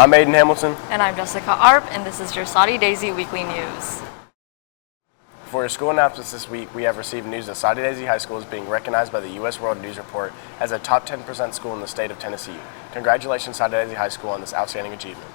I'm Aiden Hamilton. And I'm Jessica Arp, and this is your Soddy Daisy Weekly News. For your school announcements this week, we have received news that Soddy Daisy High School is being recognized by the U.S. World News Report as a top 10% school in the state of Tennessee. Congratulations, Soddy Daisy High School, on this outstanding achievement.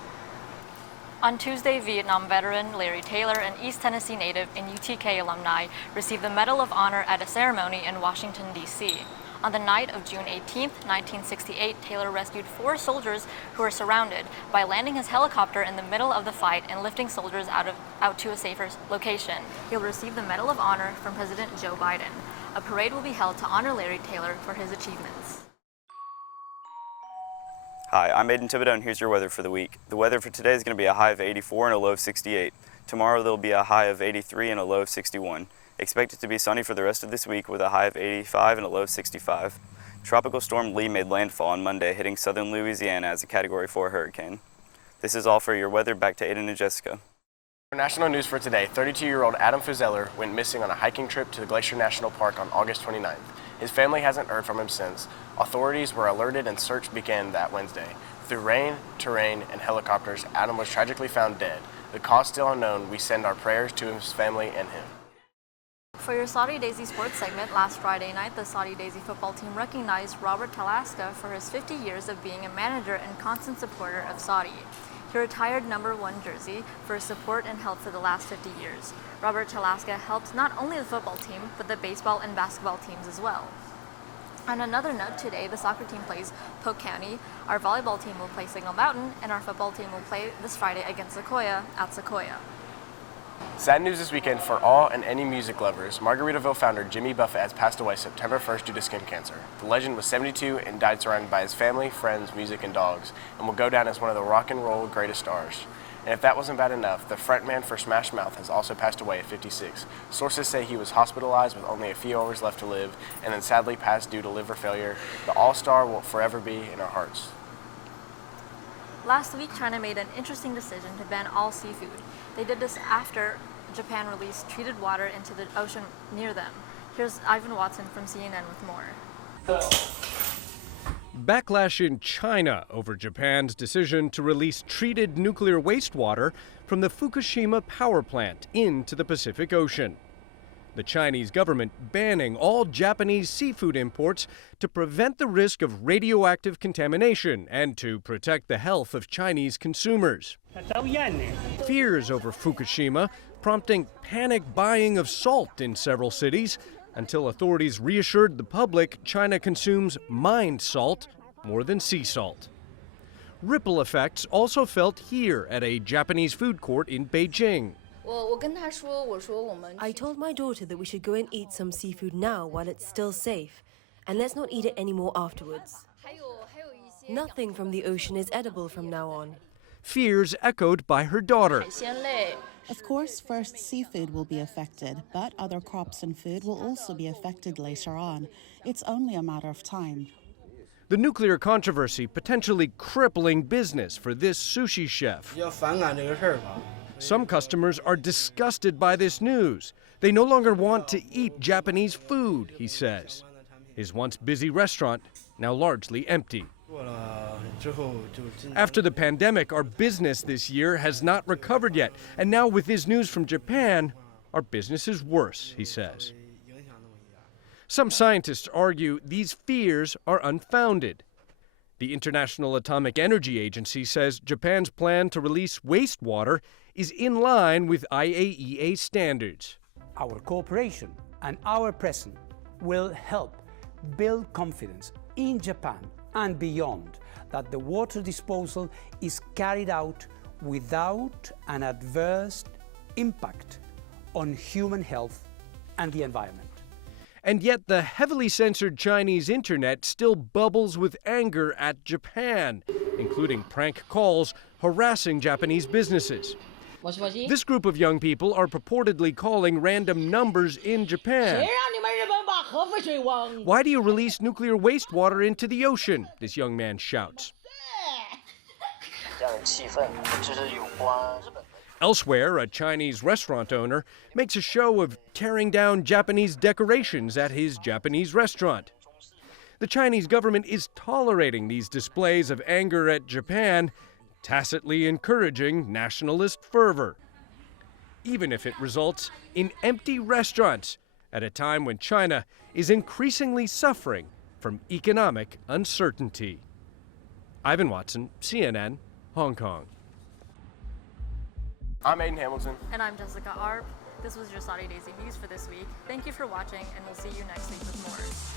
On Tuesday, Vietnam veteran Larry Taylor, an East Tennessee native and UTK alumni, received the Medal of Honor at a ceremony in Washington, D.C. On the night of June 18, 1968, Taylor rescued 4 soldiers who were surrounded by landing his helicopter in the middle of the fight and lifting soldiers out to a safer location. He'll receive the Medal of Honor from President Joe Biden. A parade will be held to honor Larry Taylor for his achievements. Hi, I'm Aiden Thibodeau, and here's your weather for the week. The weather for today is going to be a high of 84 and a low of 68. Tomorrow there'll be a high of 83 and a low of 61. Expect it to be sunny for the rest of this week with a high of 85 and a low of 65. Tropical Storm Lee made landfall on Monday, hitting southern Louisiana as a Category 4 hurricane. This is all for your weather. Back to Aiden and Jessica. For national news for today, 32-year-old Adam Fuzeller went missing on a hiking trip to the Glacier National Park on August 29th. His family hasn't heard from him since. Authorities were alerted and search began that Wednesday. Through rain, terrain, and helicopters, Adam was tragically found dead. The cause still unknown. We send our prayers to his family and him. For your Soddy Daisy sports segment, last Friday night, the Soddy Daisy football team recognized Robert Talaska for his 50 years of being a manager and constant supporter of Soddy. He retired #1 jersey for his support and help for the last 50 years. Robert Talaska helped not only the football team, but the baseball and basketball teams as well. On another note, today the soccer team plays Polk County, our volleyball team will play Signal Mountain, and our football team will play this Friday against Sequoia at Sequoia. Sad news this weekend for all and any music lovers. Margaritaville founder Jimmy Buffett has passed away September 1st due to skin cancer. The legend was 72 and died surrounded by his family, friends, music, and dogs, and will go down as one of the rock and roll greatest stars. And if that wasn't bad enough, the frontman for Smash Mouth has also passed away at 56. Sources say he was hospitalized with only a few hours left to live, and then sadly passed due to liver failure. The all-star will forever be in our hearts. Last week, China made an interesting decision to ban all seafood. They did this after Japan released treated water into the ocean near them. Here's Ivan Watson from CNN with more. Backlash in China over Japan's decision to release treated nuclear wastewater from the Fukushima power plant into the Pacific Ocean. The Chinese government banning all Japanese seafood imports to prevent the risk of radioactive contamination and to protect the health of Chinese consumers. Fears over Fukushima prompting panic buying of salt in several cities until authorities reassured the public China consumes mined salt more than sea salt. Ripple effects also felt here at a Japanese food court in Beijing. I told my daughter that we should go and eat some seafood now while it's still safe, and let's not eat it anymore afterwards. Nothing from the ocean is edible from now on. Fears echoed by her daughter. Of course, first seafood will be affected, but other crops and food will also be affected later on. It's only a matter of time. The nuclear controversy potentially crippling business for this sushi chef. Some customers are disgusted by this news. They no longer want to eat Japanese food, he says. His once busy restaurant now largely empty. After the pandemic, our business this year has not recovered yet. And now with this news from Japan, our business is worse, he says. Some scientists argue these fears are unfounded. The International Atomic Energy Agency says Japan's plan to release wastewater is in line with IAEA standards. Our cooperation and our presence will help build confidence in Japan and beyond that the water disposal is carried out without an adverse impact on human health and the environment. And yet the heavily censored Chinese internet still bubbles with anger at Japan, including prank calls harassing Japanese businesses. This group of young people are purportedly calling random numbers in Japan. Why do you release nuclear wastewater into the ocean? This young man shouts. Elsewhere, a Chinese restaurant owner makes a show of tearing down Japanese decorations at his Japanese restaurant. The Chinese government is tolerating these displays of anger at Japan, tacitly encouraging nationalist fervor, even if it results in empty restaurants at a time when China is increasingly suffering from economic uncertainty. Ivan Watson, CNN, Hong Kong. I'm Aiden Hamilton. And I'm Jessica Arp. This was your Soddy Daisy News for this week. Thank you for watching, and we'll see you next week with more.